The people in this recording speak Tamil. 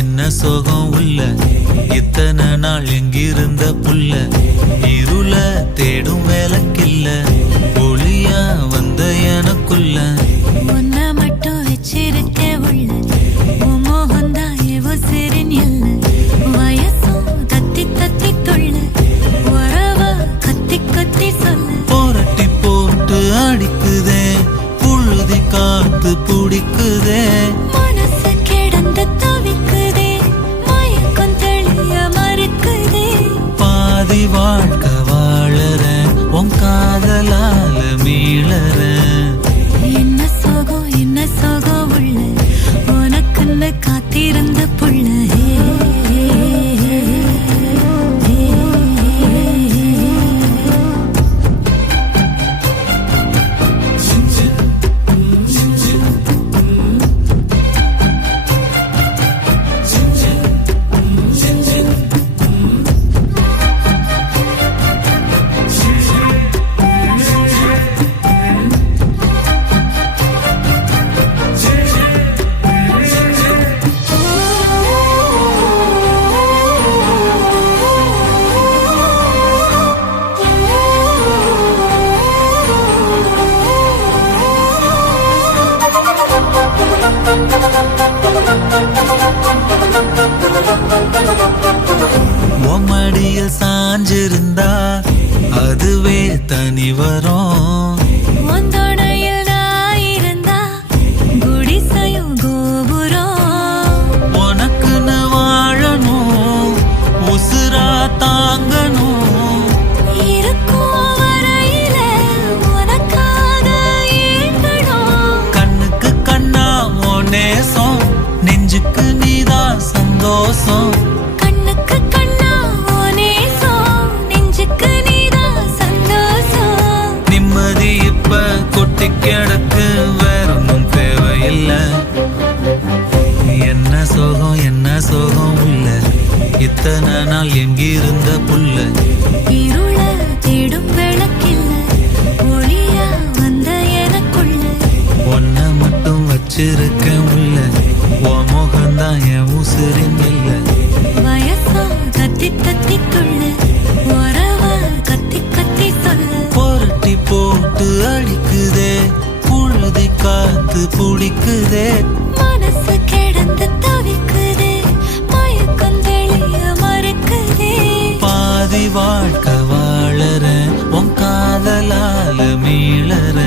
என்ன சோகம் உள்ள இத்தனை நாள் எங்கிருந்த புல்ல இருள தேடும் வேலைக்கில்ல ஒளியா வந்த எனக்குள்ள உன்னை மட்டும் வச்சிருக்க உள்ள மோகந்தா எவோ சிறின் எல்ல வயசும் தத்தி தத்தி தொள்ள உறவ கத்தி கத்தி சொல்ல போரட்டி போட்டு அடிக்குதே புழுதி காத்து பிடிக்குதே மனசு கிடந்து தவிக்குதே மயக்கம் தெளிய மறுக்குதே பாதி வாழ்க்கை வாழற உன் காதலால மீளற என்ன சோகம் உள்ள உனக்குன்னு காத்திருந்த புள்ள மடியில் சாஞ்சிருந்தா அதுவே தனி வரும் ஒந்தோடையில் நான் இருந்தா குடிசையும் கோபுரம் உனக்குன்னு வாழணும் உசுரா தாங்கணும் இருக்கும் வரையில உனக்காக ஏங்கணும் கண்ணுக்கு கண்ணா உன் நேசம் நெஞ்சுக்கு நீதான் சந்தோஷம் கண்ணுக்கு கண்ணா நேசம் நெஞ்சுக்கு நீதான் சந்தோஷம் நிம்மதி இப்ப கொட்டி கிடக்கு வேற ஒன்றும் தேவையில்லை என்ன சோகம் உள்ள இத்தனை நாள் எங்கிருந்த புல்ல இருள தேடும் விளக்கில்ல ஒளியா வந்த எனக்குள்ள ஒன்ன மட்டும் வச்சிருக்க உள்ள உன் முகம்தான் என் உசுரின் இல்லை வயசோ தத்தி தத்தி துள்ள உறவ கத்தி கத்தி சொல்ல புரட்டி போட்டு அடிக்குதே புழுதி காத்து பிடிக்குதே மனசு கிடந்து தவிக்குதே மயக்கம் தெளிய மறுக்குதே பாதி வாழ்க்கை வாழற உன் காதலால மீளற